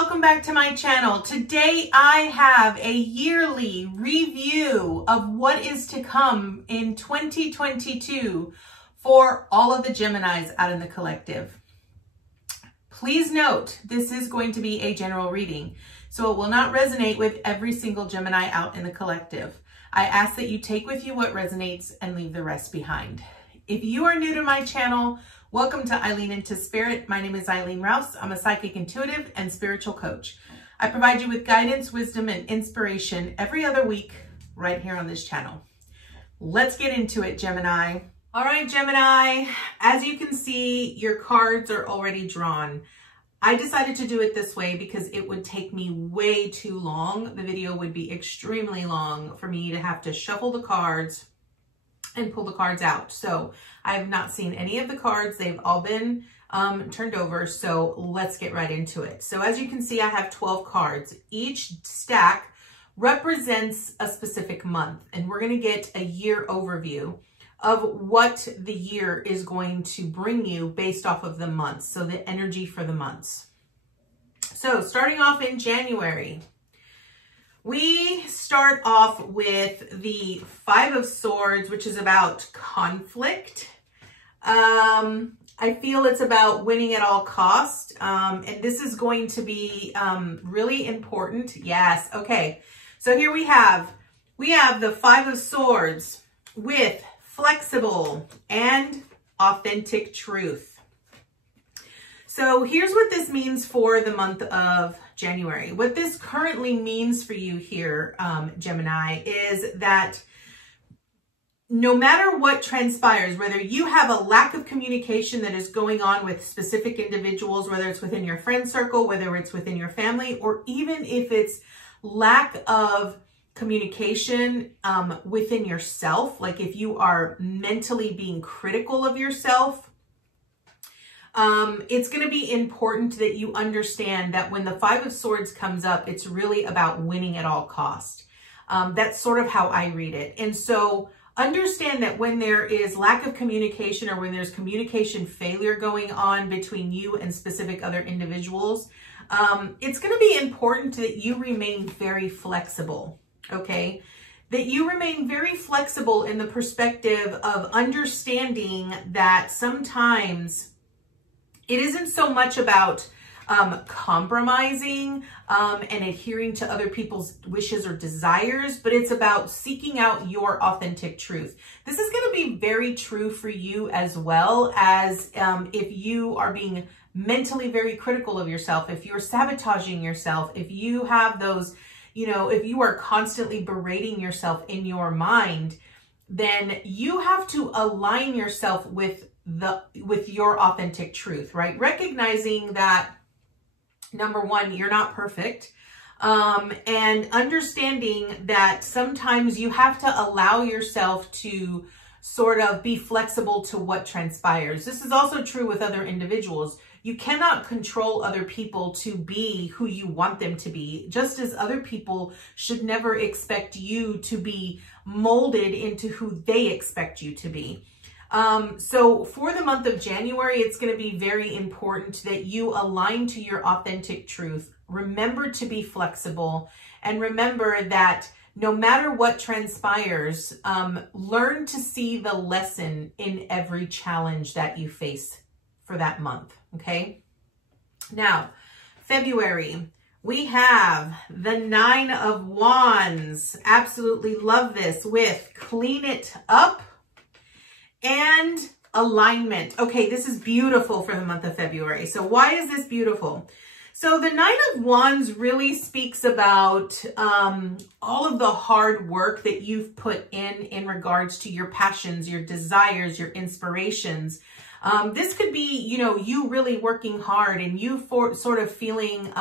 welcome back to my channel. Today I have a yearly review of what is to come in 2022 for all of the Geminis out in the collective. Please note, this is going to be a general reading, so it will not resonate with every single Gemini out in the collective. I ask that you take with you what resonates and leave the rest behind. If you are new to my channel, welcome to Eileen Into Spirit. My name is Eileen Rouse. I'm a psychic intuitive and spiritual coach. I provide you with guidance, wisdom, and inspiration every other week right here on this channel. Let's get into it, Gemini. All right, Gemini, as you can see, your cards are already drawn. I decided to do it this way because it would take me way too long. The video would be extremely long for me to have to shuffle the cards and pull the cards out. So I have not seen any of the cards. They've all been turned over. So let's get right into it. So as you can see, I have 12 cards. Each stack represents a specific month, and we're going to get a year overview of what the year is going to bring you based off of the months. So the energy for the months. So starting off in January, we start off with the Five of Swords, which is about conflict. I feel it's about winning at all costs. And this is going to be really important. Yes. Okay. So here we have the Five of Swords with flexible and authentic truth. So here's what this means for the month of January. What this currently means for you here, Gemini, is that no matter what transpires, whether you have a lack of communication that is going on with specific individuals, whether it's within your friend circle, whether it's within your family, or even if it's lack of communication within yourself, like if you are mentally being critical of yourself, it's going to be important that you understand that when the Five of Swords comes up, it's really about winning at all cost. That's sort of how I read it. And so understand that when there is lack of communication or when there's communication failure going on between you and specific other individuals, it's going to be important that you remain very flexible. Okay, that you remain very flexible in the perspective of understanding that sometimes it isn't so much about compromising and adhering to other people's wishes or desires, but it's about seeking out your authentic truth. This is going to be very true for you as well, as if you are being mentally very critical of yourself, if you're sabotaging yourself, if you have those, you know, if you are constantly berating yourself in your mind, then you have to align yourself with your authentic truth, right? Recognizing that, number one, you're not perfect, and understanding that sometimes you have to allow yourself to sort of be flexible to what transpires. This is also true with other individuals. You cannot control other people to be who you want them to be, just as other people should never expect you to be molded into who they expect you to be. So for the month of January, it's going to be very important that you align to your authentic truth. Remember to be flexible, and remember that no matter what transpires, learn to see the lesson in every challenge that you face for that month. Okay. Now, February, we have the Nine of Wands. Absolutely love this, with clean it up and alignment. Okay, this is beautiful for the month of February. So why is this beautiful? So the Nine of Wands really speaks about all of the hard work that you've put in regards to your passions, your desires, your inspirations. This could be, you know, you really working hard and you sort of feeling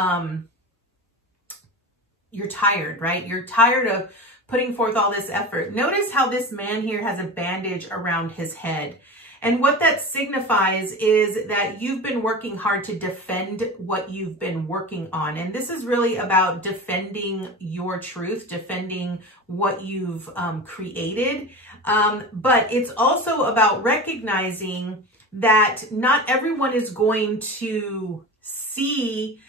you're tired, right? You're tired of putting forth all this effort. Notice how this man here has a bandage around his head. And what that signifies is that you've been working hard to defend what you've been working on. And this is really about defending your truth, defending what you've created. But it's also about recognizing that not everyone is going to see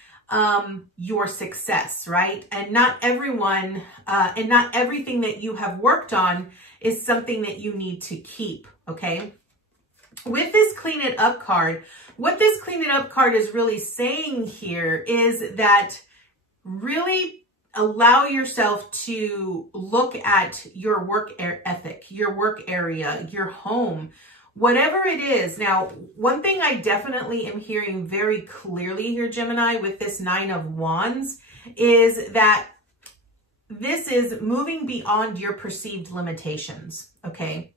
your success, right? And not everyone, and not everything that you have worked on is something that you need to keep, okay? With this Clean It Up card, what this Clean It Up card is really saying here is that really allow yourself to look at your work ethic, your work area, your home, whatever it is. Now, one thing I definitely am hearing very clearly here, Gemini, with this 9 of Wands is that this is moving beyond your perceived limitations, okay?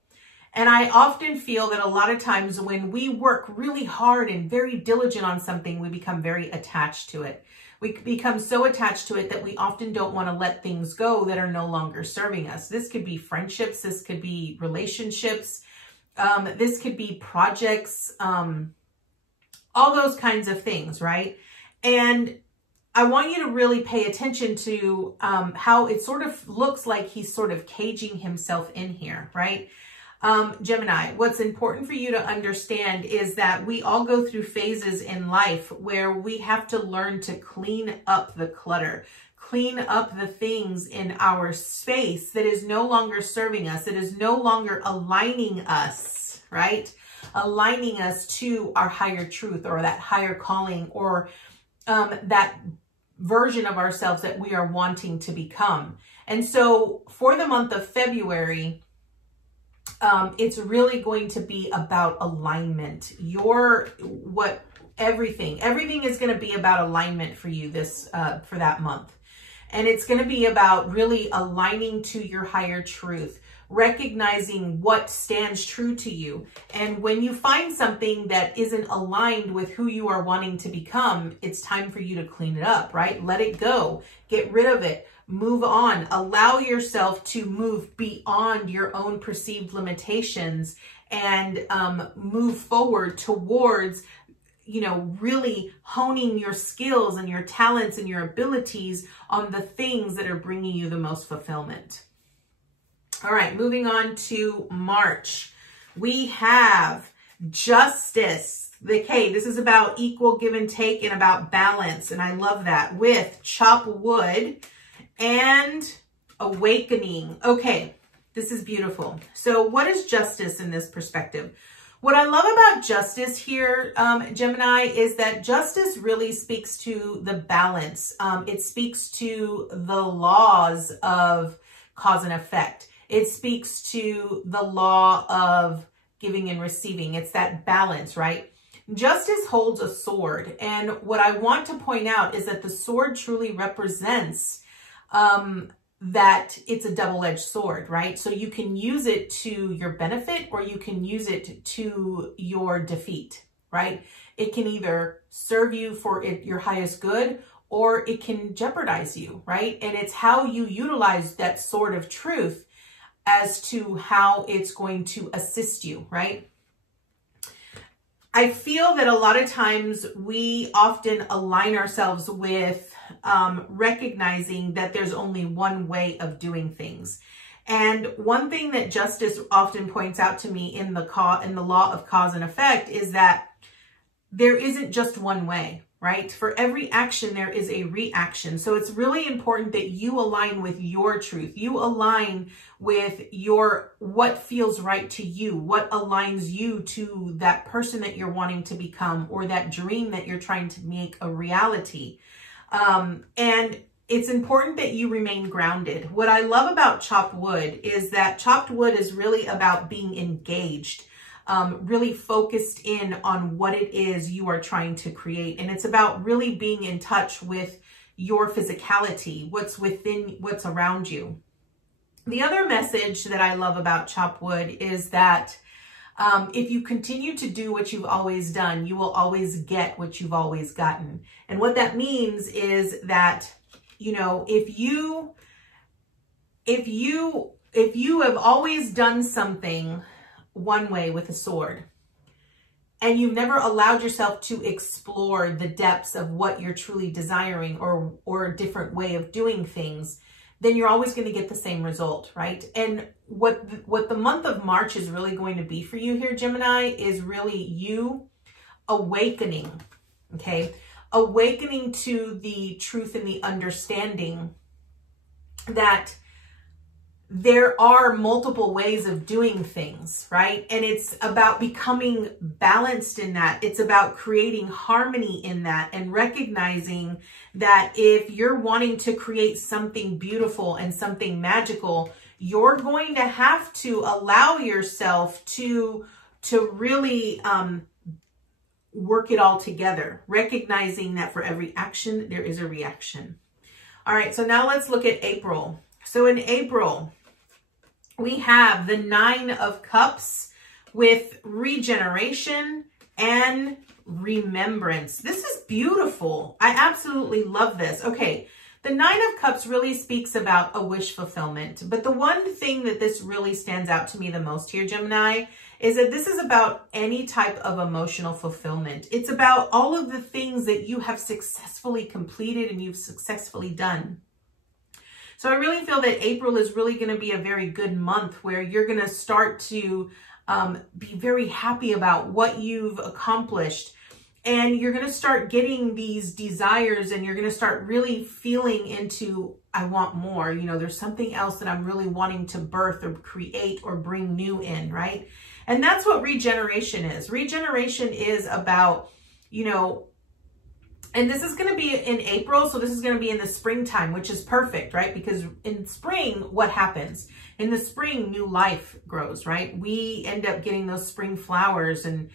And I often feel that a lot of times when we work really hard and very diligent on something, we become very attached to it. We become so attached to it that we often don't want to let things go that are no longer serving us. This could be friendships. This could be relationships. This could be projects, all those kinds of things, right? And I want you to really pay attention to how it sort of looks like he's sort of caging himself in here, right? Gemini, what's important for you to understand is that we all go through phases in life where we have to learn to clean up the clutter, clean up the things in our space that is no longer serving us, that is no longer aligning us, right? Aligning us to our higher truth or that higher calling or that version of ourselves that we are wanting to become. And so for the month of February, it's really going to be about alignment. Everything is going to be about alignment for you for that month. And it's going to be about really aligning to your higher truth, recognizing what stands true to you. And when you find something that isn't aligned with who you are wanting to become, it's time for you to clean it up, right? Let it go, get rid of it. Move on, allow yourself to move beyond your own perceived limitations and move forward towards, really honing your skills and your talents and your abilities on the things that are bringing you the most fulfillment. All right, moving on to March. We have Justice. Okay, this is about equal give and take and about balance. And I love that with Chop Wood and Awakening. Okay, this is beautiful. So what is justice in this perspective? What I love about justice here, Gemini, is that justice really speaks to the balance. It speaks to the laws of cause and effect. It speaks to the law of giving and receiving. It's that balance, right? Justice holds a sword. And what I want to point out is that the sword truly represents that it's a double-edged sword, right? So you can use it to your benefit or you can use it to your defeat, right? It can either serve you for your highest good or it can jeopardize you, right? And it's how you utilize that sword of truth as to how it's going to assist you, right? I feel that a lot of times we often align ourselves with recognizing that there's only one way of doing things. And one thing that justice often points out to me in the law of cause and effect is that there isn't just one way, right? For every action, there is a reaction. So it's really important that you align with your truth. You align with what feels right to you, what aligns you to that person that you're wanting to become or that dream that you're trying to make a reality. And it's important that you remain grounded. What I love about chopped wood is that chopped wood is really about being engaged, really focused in on what it is you are trying to create. And it's about really being in touch with your physicality, what's around you. The other message that I love about chopped wood is that if you continue to do what you've always done, you will always get what you've always gotten. And what that means is that, if you have always done something one way with a sword and you've never allowed yourself to explore the depths of what you're truly desiring or a different way of doing things, then you're always going to get the same result, right? And what the month of March is really going to be for you here, Gemini, is really you awakening, okay? awakening to the truth and the understanding that there are multiple ways of doing things, right? And it's about becoming balanced in that. It's about creating harmony in that and recognizing that if you're wanting to create something beautiful and something magical, you're going to have to allow yourself to really work it all together, recognizing that for every action, there is a reaction. All right, so now let's look at April. So in April, we have the 9 of Cups with regeneration and remembrance. This is beautiful. I absolutely love this. Okay, the 9 of Cups really speaks about a wish fulfillment. But the one thing that this really stands out to me the most here, Gemini, is that this is about any type of emotional fulfillment. It's about all of the things that you have successfully completed and you've successfully done. So I really feel that April is really going to be a very good month where you're going to start to be very happy about what you've accomplished. And you're going to start getting these desires and you're going to start really feeling into, I want more. You know, there's something else that I'm really wanting to birth or create or bring new in, right? And that's what regeneration is. Regeneration is about, you know, and this is going to be in April, so this is going to be in the springtime, which is perfect, right? Because in spring, what happens? In the spring, new life grows, right? We end up getting those spring flowers and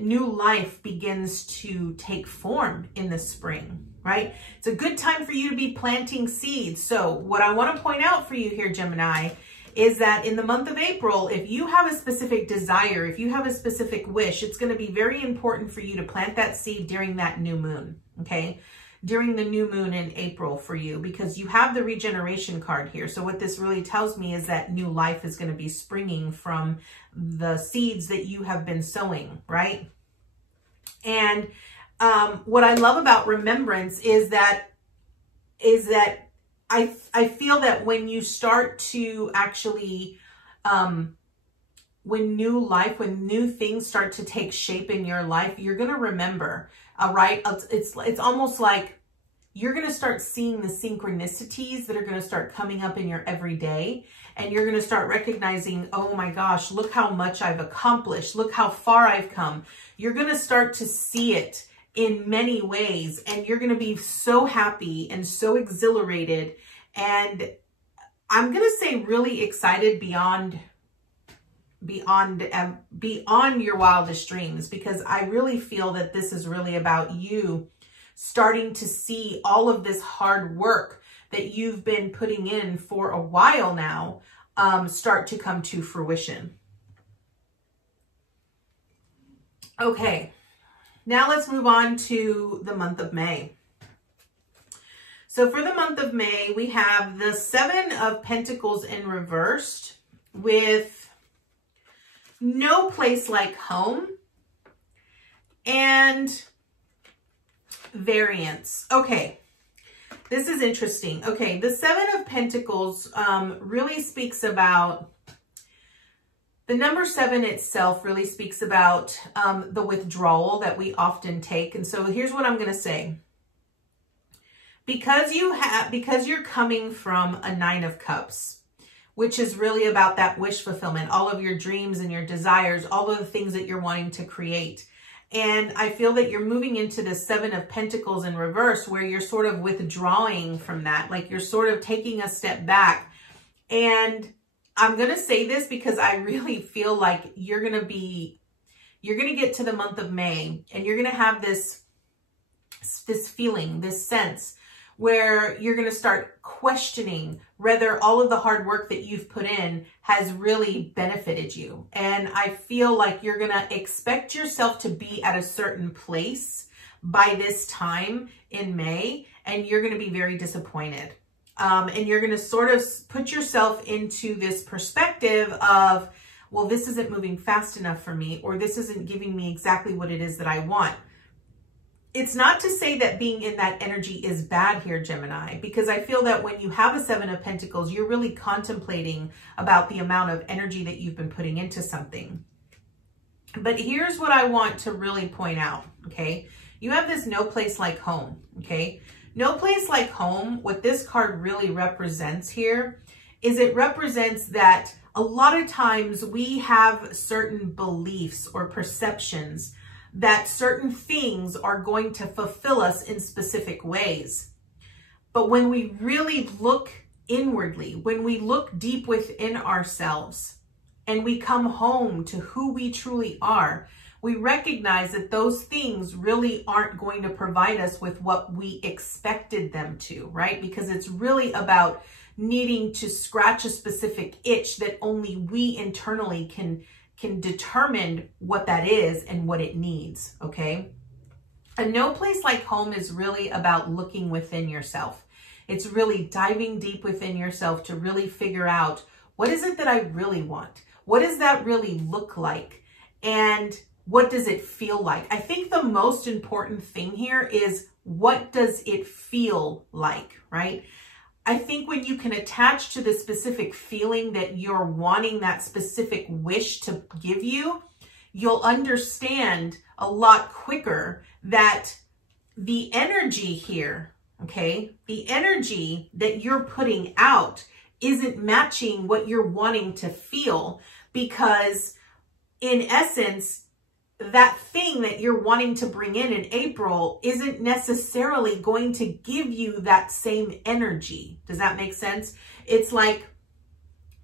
new life begins to take form in the spring, right? It's a good time for you to be planting seeds. So what I want to point out for you here, Gemini, is that in the month of April, if you have a specific desire, if you have a specific wish, it's going to be very important for you to plant that seed during that new moon, okay? During the new moon in April for you, because you have the regeneration card here. So what this really tells me is that new life is going to be springing from the seeds that you have been sowing, right? And what I love about remembrance is that I feel that when you start to actually, when new things start to take shape in your life, you're going to remember, right? It's almost like you're going to start seeing the synchronicities that are going to start coming up in your everyday. And you're going to start recognizing, oh my gosh, look how much I've accomplished. Look how far I've come. You're going to start to see it in many ways, and you're going to be so happy and so exhilarated, and I'm going to say really excited beyond your wildest dreams, because I really feel that this is really about you starting to see all of this hard work that you've been putting in for a while now start to come to fruition. Okay. Now let's move on to the month of May. So for the month of May, we have the 7 of Pentacles in reversed with no place like home and variance. Okay, this is interesting. Okay, the 7 of Pentacles really speaks about, the number 7 itself really speaks about the withdrawal that we often take. And so here's what I'm going to say. Because you're coming from a 9 of Cups, which is really about that wish fulfillment, all of your dreams and your desires, all of the things that you're wanting to create. And I feel that you're moving into the 7 of Pentacles in reverse, where you're sort of withdrawing from that. Like you're sort of taking a step back. And I'm going to say this because I really feel like you're going to get to the month of May and you're going to have this feeling, this sense where you're going to start questioning whether all of the hard work that you've put in has really benefited you. And I feel like you're going to expect yourself to be at a certain place by this time in May, and you're going to be very disappointed. And you're going to sort of put yourself into this perspective of, well, this isn't moving fast enough for me, or this isn't giving me exactly what it is that I want. It's not to say that being in that energy is bad here, Gemini, because I feel that when you have a 7 of Pentacles, you're really contemplating about the amount of energy that you've been putting into something. But here's what I want to really point out, okay? You have this no place like home, okay? No place like home, what this card really represents here is it represents that a lot of times we have certain beliefs or perceptions that certain things are going to fulfill us in specific ways. But when we really look inwardly, when we look deep within ourselves and we come home to who we truly are, we recognize that those things really aren't going to provide us with what we expected them to, right? Because it's really about needing to scratch a specific itch that only we internally can determine what that is and what it needs, okay? A no place like home is really about looking within yourself. It's really diving deep within yourself to really figure out, what is it that I really want? What does that really look like? And what does it feel like? I think the most important thing here is, what does it feel like, right? I think when you can attach to the specific feeling that you're wanting that specific wish to give you, you'll understand a lot quicker that the energy here, okay, the energy that you're putting out isn't matching what you're wanting to feel, because in essence, that thing that you're wanting to bring in April isn't necessarily going to give you that same energy. Does that make sense? It's like,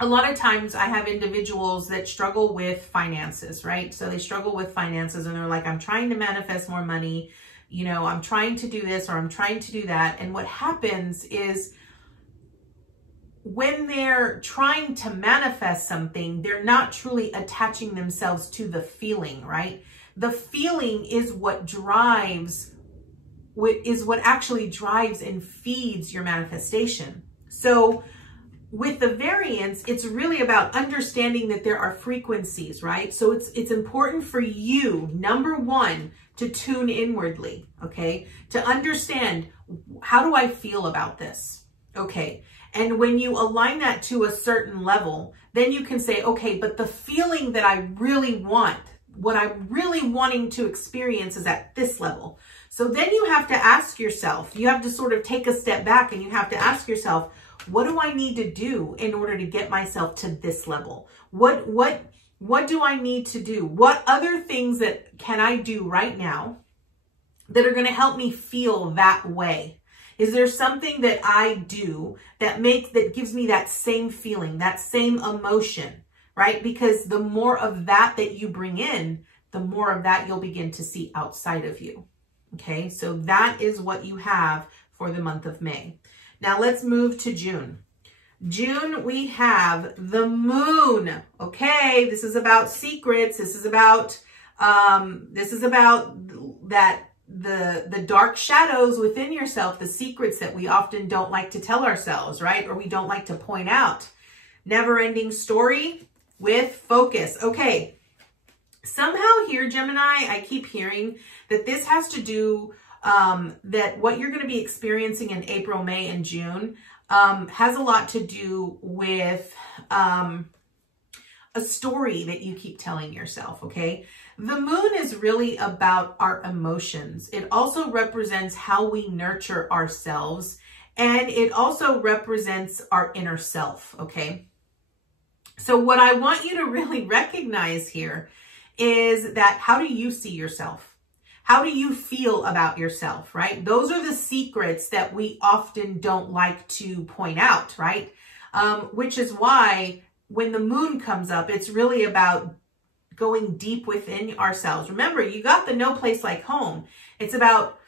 a lot of times I have individuals that struggle with finances, right? So they struggle with finances and they're like, I'm trying to manifest more money. You know, I'm trying to do this or I'm trying to do that. And what happens is, when they're trying to manifest something, they're not truly attaching themselves to the feeling, right? The feeling is what drives, is what actually drives and feeds your manifestation. So with the variance, it's really about understanding that there are frequencies, right? So it's important for you, number one, to tune inwardly, okay? To understand, how do I feel about this? Okay. And when you align that to a certain level, then you can say, okay, but the feeling that I really want, what I'm really wanting to experience is at this level. So then you have to ask yourself, you have to sort of take a step back and you have to ask yourself, what do I need to do in order to get myself to this level? What do I need to do? What other things that can I do right now that are going to help me feel that way? Is there something that I do that gives me that same feeling, that same emotion, right? Because the more of that you bring in, the more of that you'll begin to see outside of you. Okay, so that is what you have for the month of May. Now let's move to June. June, we have the moon. Okay, this is about secrets. This is about that the dark shadows within yourself, the secrets that we often don't like to tell ourselves, right? Or we don't like to point out. Never-ending story with focus. Okay, somehow here, Gemini, I keep hearing that this has to do, that what you're going to be experiencing in April, May, and June has a lot to do with a story that you keep telling yourself, okay? The moon is really about our emotions. It also represents how we nurture ourselves, and it also represents our inner self, okay? So what I want you to really recognize here is that, how do you see yourself? How do you feel about yourself, right? Those are the secrets that we often don't like to point out, right? Which is why when the moon comes up, it's really about going deep within ourselves. Remember, you got the no place like home. It's about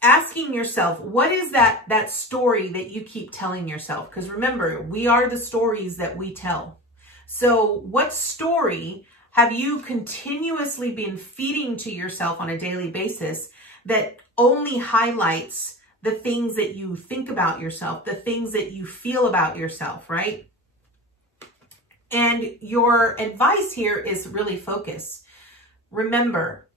asking yourself, what is that story that you keep telling yourself? Because remember, we are the stories that we tell. So what story have you continuously been feeding to yourself on a daily basis that only highlights the things that you think about yourself, the things that you feel about yourself, right? And your advice here is really focus. Remember,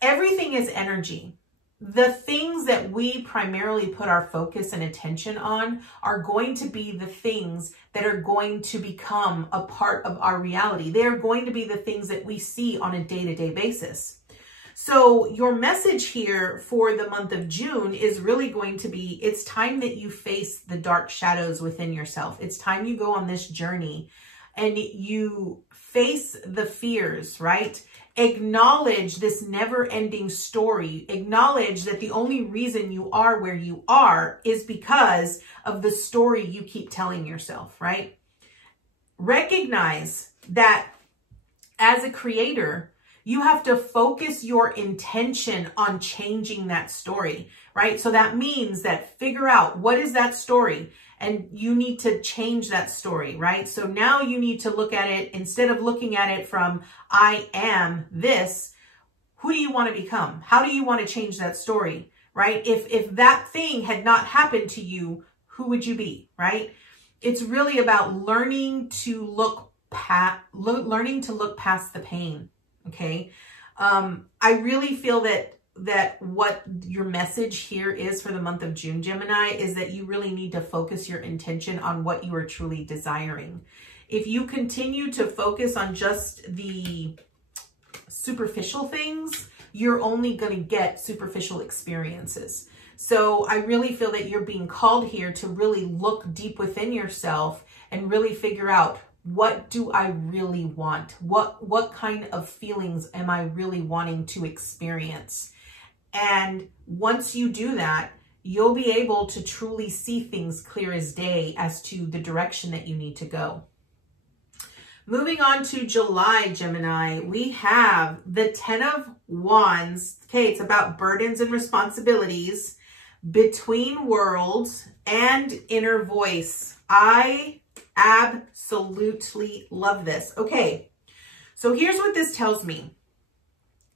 everything is energy. The things that we primarily put our focus and attention on are going to be the things that are going to become a part of our reality. They are going to be the things that we see on a day-to-day basis. So your message here for the month of June is really going to be, it's time that you face the dark shadows within yourself. It's time you go on this journey and you face the fears, right? Acknowledge this never-ending story. Acknowledge that the only reason you are where you are is because of the story you keep telling yourself, right? Recognize that as a creator, you have to focus your intention on changing that story, right? So that means that figure out what is that story, and you need to change that story, right? So now you need to look at it, instead of looking at it from I am this, who do you want to become? How do you want to change that story, right? If that thing had not happened to you, who would you be, right? It's really about learning to look past the pain. Okay. I really feel that what your message here is for the month of June, Gemini, is that you really need to focus your intention on what you are truly desiring. If you continue to focus on just the superficial things, you're only going to get superficial experiences. So I really feel that you're being called here to really look deep within yourself and really figure out, what do I really want? What kind of feelings am I really wanting to experience? And once you do that, you'll be able to truly see things clear as day as to the direction that you need to go. Moving on to July, Gemini, we have the 10 of Wands. Okay, it's about burdens and responsibilities, between worlds, and inner voice. I absolutely love this. Okay, so here's what this tells me.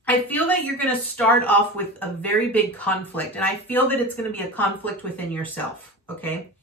I feel that you're going to start off with a very big conflict, and I feel that it's going to be a conflict within yourself, okay?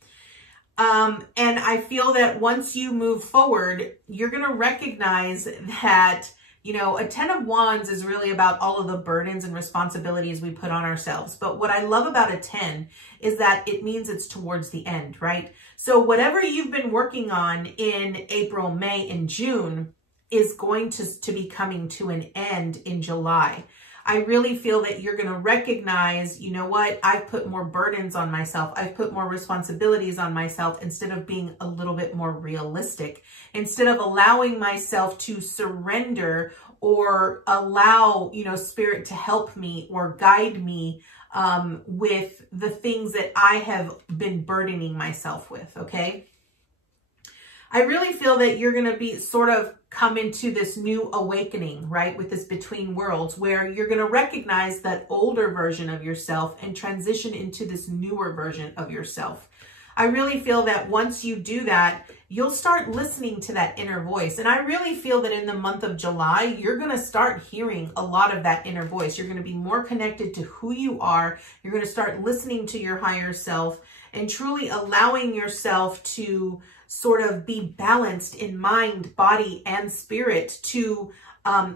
And I feel that once you move forward, you're going to recognize that, you know, a 10 of Wands is really about all of the burdens and responsibilities we put on ourselves. But what I love about a 10 is that it means it's towards the end, right? So whatever you've been working on in April, May, and June is going to be coming to an end in July. I really feel that you're going to recognize, you know what, I've put more burdens on myself. I've put more responsibilities on myself instead of being a little bit more realistic. Instead of allowing myself to surrender or allow, you know, spirit to help me or guide me with the things that I have been burdening myself with, okay? I really feel that you're going to be sort of come into this new awakening, right? With this between worlds, where you're going to recognize that older version of yourself and transition into this newer version of yourself. I really feel that once you do that, you'll start listening to that inner voice. And I really feel that in the month of July, you're going to start hearing a lot of that inner voice. You're going to be more connected to who you are. You're going to start listening to your higher self and truly allowing yourself to sort of be balanced in mind, body, and spirit, to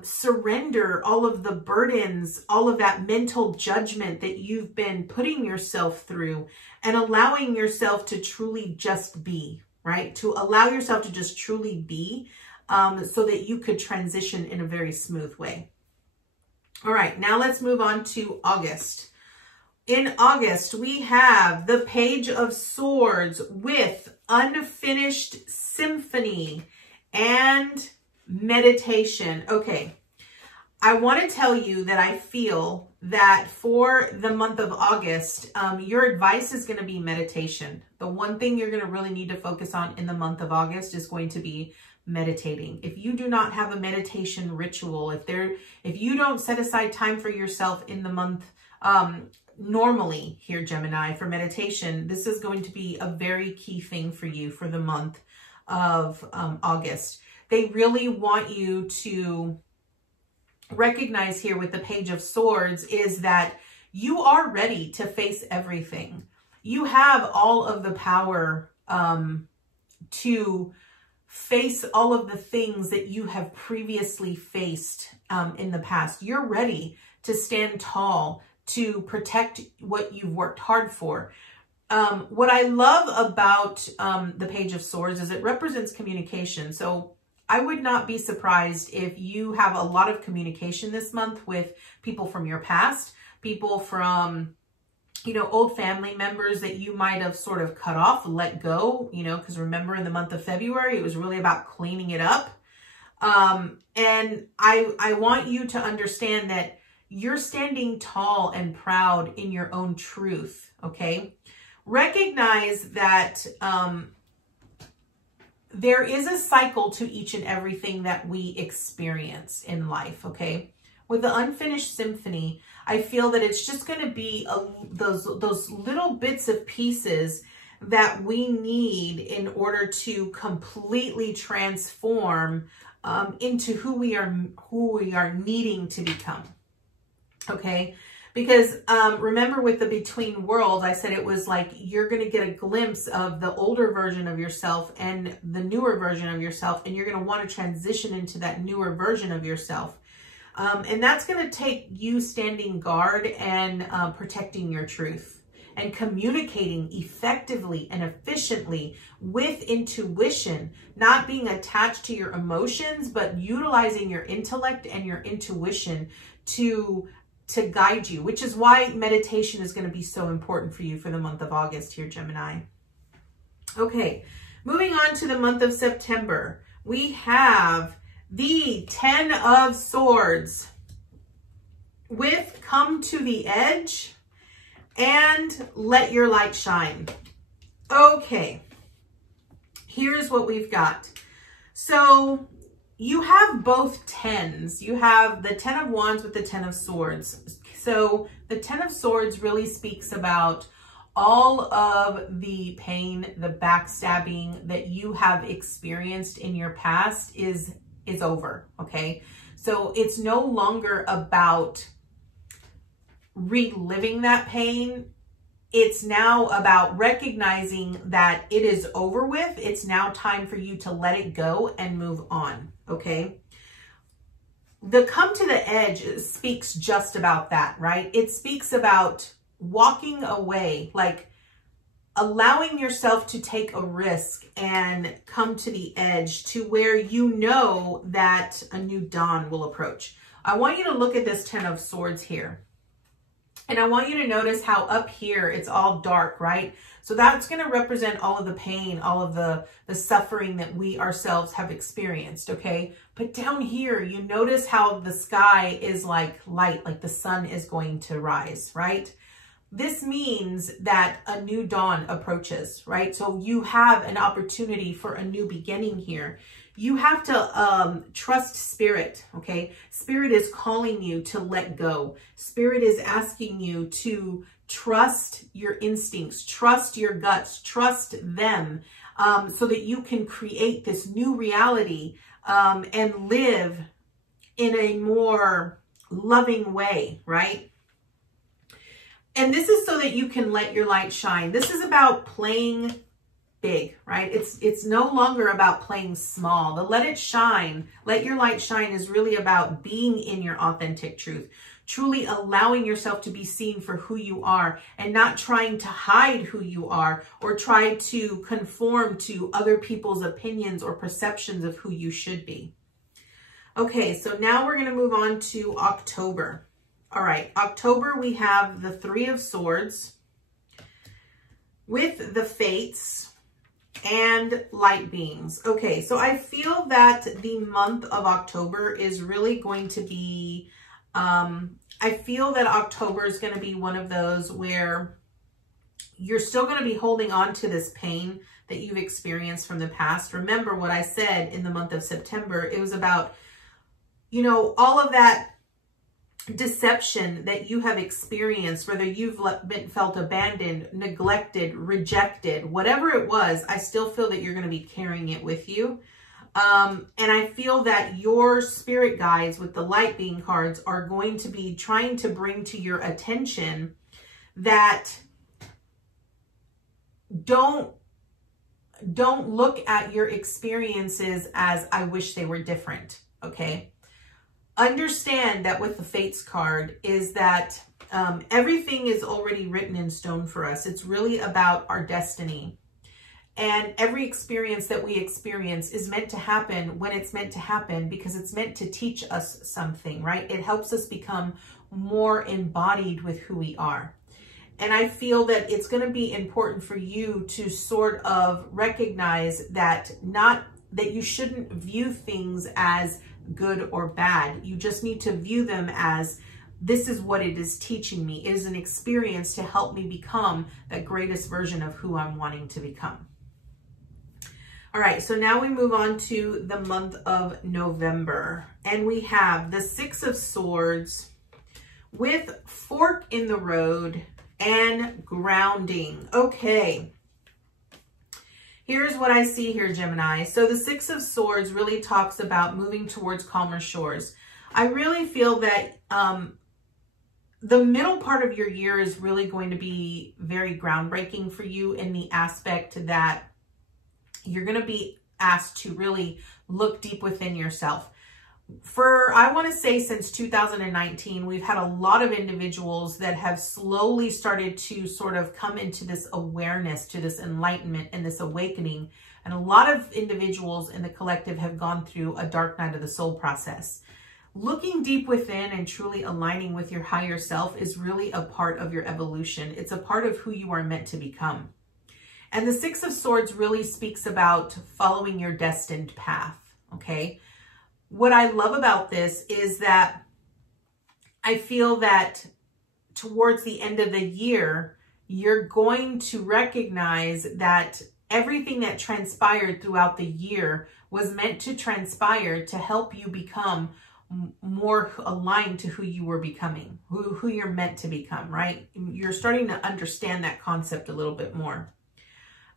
surrender all of the burdens, all of that mental judgment that you've been putting yourself through, and allowing yourself to truly just be, right? To allow yourself to just truly be, so that you could transition in a very smooth way. All right, now let's move on to August. In August, we have the Page of Swords with Unfinished Symphony and meditation. Okay, I want to tell you that I feel that for the month of August, your advice is going to be meditation. The one thing you're going to really need to focus on in the month of August is going to be meditating. If you do not have a meditation ritual, if you don't set aside time for yourself in the month, normally here, Gemini, for meditation, this is going to be a very key thing for you for the month of August. They really want you to recognize here with the Page of Swords is that you are ready to face everything. You have all of the power to face all of the things that you have previously faced in the past. You're ready to stand tall, to protect what you've worked hard for. What I love about the Page of Swords is it represents communication. So I would not be surprised if you have a lot of communication this month with people from your past, people from, you know, old family members that you might have sort of cut off, let go, you know, because remember in the month of February, it was really about cleaning it up. And I want you to understand that you're standing tall and proud in your own truth, okay? Recognize that there is a cycle to each and everything that we experience in life, okay? With the unfinished symphony, I feel that it's just going to be those little bits of pieces that we need in order to completely transform into who we are needing to become. Okay, because remember with the between worlds, I said it was like you're going to get a glimpse of the older version of yourself and the newer version of yourself, and you're going to want to transition into that newer version of yourself. And that's going to take you standing guard and protecting your truth and communicating effectively and efficiently with intuition, not being attached to your emotions, but utilizing your intellect and your intuition to guide you, which is why meditation is going to be so important for you for the month of August here, Gemini. Okay, moving on to the month of September, we have the 10 of Swords with come to the edge and let your light shine. Okay, here's what we've got. So you have both 10s. You have the 10 of Wands with the 10 of Swords. So the 10 of Swords really speaks about all of the pain, the backstabbing that you have experienced in your past is over, okay? So it's no longer about reliving that pain. It's now about recognizing that it is over with. It's now time for you to let it go and move on, okay? The come to the edge speaks just about that, right? It speaks about walking away, like allowing yourself to take a risk and come to the edge to where you know that a new dawn will approach. I want you to look at this 10 of Swords here. And I want you to notice how up here it's all dark, right? So that's going to represent all of the pain, all of the suffering that we ourselves have experienced, okay? But down here, you notice how the sky is like light, like the sun is going to rise, right? This means that a new dawn approaches, right? So you have an opportunity for a new beginning here. You have to trust Spirit, okay? Spirit is calling you to let go. Spirit is asking you to trust your instincts, trust your guts, trust them so that you can create this new reality and live in a more loving way, right? And this is so that you can let your light shine. This is about playing big, right? It's no longer about playing small. The let it shine, let your light shine is really about being in your authentic truth, truly allowing yourself to be seen for who you are and not trying to hide who you are or try to conform to other people's opinions or perceptions of who you should be. Okay, so now we're going to move on to October. All right, October, we have the 3 of Swords with the Fates and light beings. Okay, so I feel that the month of October is really going to be, I feel that October is going to be one of those where you're still going to be holding on to this pain that you've experienced from the past. Remember what I said in the month of September, it was about, you know, all of that deception that you have experienced, whether you've felt abandoned, neglected, rejected, whatever it was, I still feel that you're going to be carrying it with you. And I feel that your spirit guides with the light being cards are going to be trying to bring to your attention that don't look at your experiences as I wish they were different, okay? Understand that with the Fates card is that everything is already written in stone for us. It's really about our destiny. And every experience that we experience is meant to happen when it's meant to happen, because it's meant to teach us something, right? It helps us become more embodied with who we are. And I feel that it's going to be important for you to sort of recognize that you shouldn't view things as good or bad. You just need to view them as, this is what it is teaching me. It is an experience to help me become the greatest version of who I'm wanting to become. All right, so now we move on to the month of November, and we have the Six of Swords with fork in the road and grounding. Okay, here's what I see here, Gemini. So the Six of Swords really talks about moving towards calmer shores. I really feel that the middle part of your year is really going to be very groundbreaking for you in the aspect that you're going to be asked to really look deep within yourself. I want to say since 2019, we've had a lot of individuals that have slowly started to sort of come into this awareness, to this enlightenment and this awakening. And a lot of individuals in the collective have gone through a dark night of the soul process. Looking deep within and truly aligning with your higher self is really a part of your evolution. It's a part of who you are meant to become. And the Six of Swords really speaks about following your destined path, okay? What I love about this is that I feel that towards the end of the year, you're going to recognize that everything that transpired throughout the year was meant to transpire to help you become more aligned to who you were becoming, who you're meant to become, right? You're starting to understand that concept a little bit more.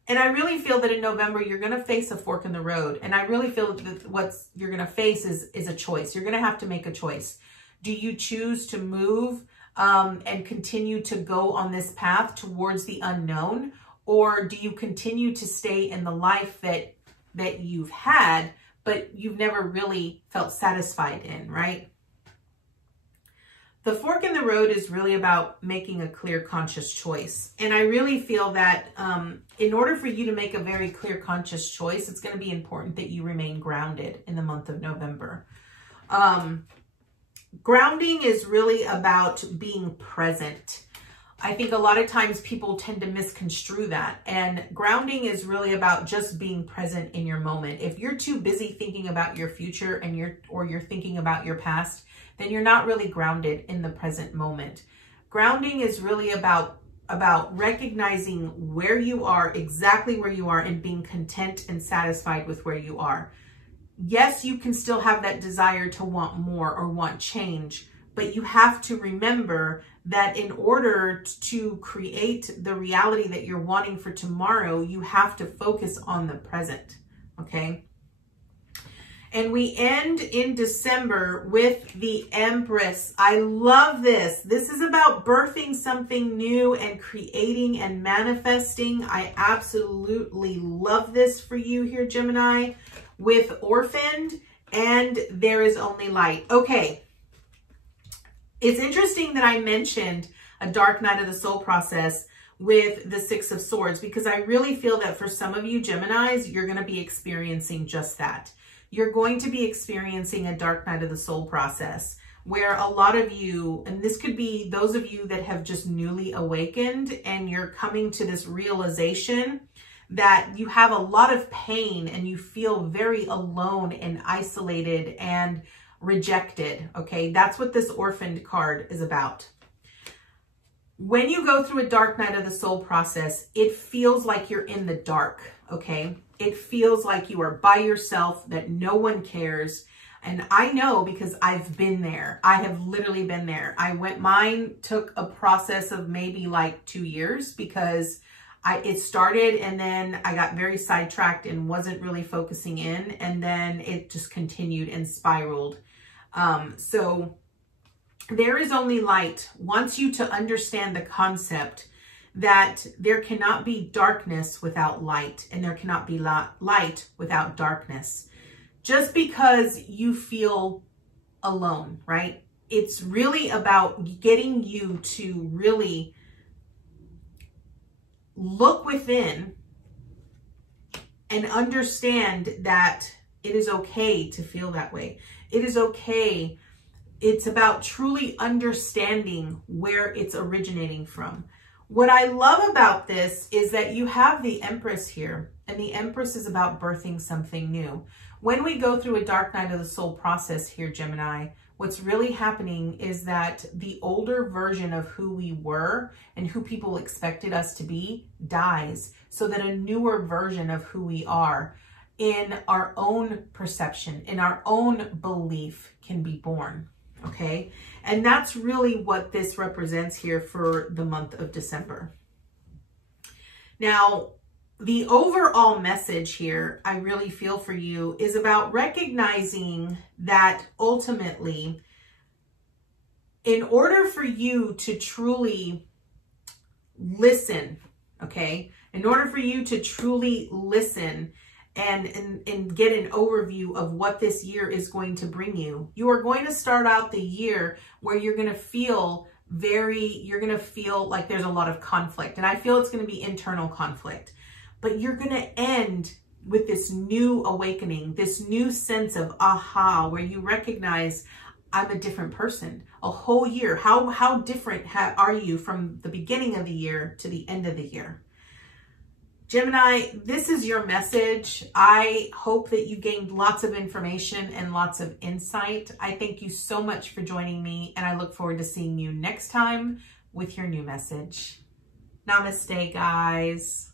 And I really feel that in November, you're going to face a fork in the road. And I really feel that what you're going to face is a choice. You're going to have to make a choice. Do you choose to move and continue to go on this path towards the unknown? Or do you continue to stay in the life that you've had, but you've never really felt satisfied in, right? The fork in the road is really about making a clear, conscious choice. And I really feel that in order for you to make a very clear, conscious choice, it's going to be important that you remain grounded in the month of November. Grounding is really about being present. I think a lot of times people tend to misconstrue that. And grounding is really about just being present in your moment. If you're too busy thinking about your future and you're thinking about your past, then you're not really grounded in the present moment. Grounding is really about recognizing where you are, exactly where you are, and being content and satisfied with where you are. Yes, you can still have that desire to want more or want change, but you have to remember that in order to create the reality that you're wanting for tomorrow, you have to focus on the present, okay? And we end in December with the Empress. I love this. This is about birthing something new and creating and manifesting. I absolutely love this for you here, Gemini, with Orphaned and There Is Only Light. Okay. It's interesting that I mentioned a dark night of the soul process with the Six of Swords, because I really feel that for some of you Geminis, you're going to be experiencing just that. You're going to be experiencing a dark night of the soul process where a lot of you, and this could be those of you that have just newly awakened and you're coming to this realization that you have a lot of pain and you feel very alone and isolated and rejected, okay? That's what this Orphaned card is about. When you go through a dark night of the soul process, it feels like you're in the dark, okay? It feels like you are by yourself, that no one cares. And I know because I've been there. I have literally been there. Mine took a process of maybe like 2 years because it started and then I got very sidetracked and wasn't really focusing in. And then it just continued and spiraled. So There Is Only Light wants you to understand the concept that there cannot be darkness without light, and there cannot be light without darkness. Just because you feel alone, right? It's really about getting you to really look within and understand that it is okay to feel that way. It is okay. It's about truly understanding where it's originating from. What I love about this is that you have the Empress here, and the Empress is about birthing something new. When we go through a dark night of the soul process here, Gemini, what's really happening is that the older version of who we were and who people expected us to be dies, so that a newer version of who we are in our own perception, in our own belief can be born. Okay, and that's really what this represents here for the month of December. Now, the overall message here, I really feel for you, is about recognizing that ultimately, in order for you to truly listen, okay, in order for you to truly listen and get an overview of what this year is going to bring you, you are going to start out the year where you're going to feel like there's a lot of conflict. And I feel it's going to be internal conflict. But you're going to end with this new awakening, this new sense of aha, where you recognize I'm a different person. A whole year. How different are you from the beginning of the year to the end of the year? Gemini, this is your message. I hope that you gained lots of information and lots of insight. I thank you so much for joining me, and I look forward to seeing you next time with your new message. Namaste, guys.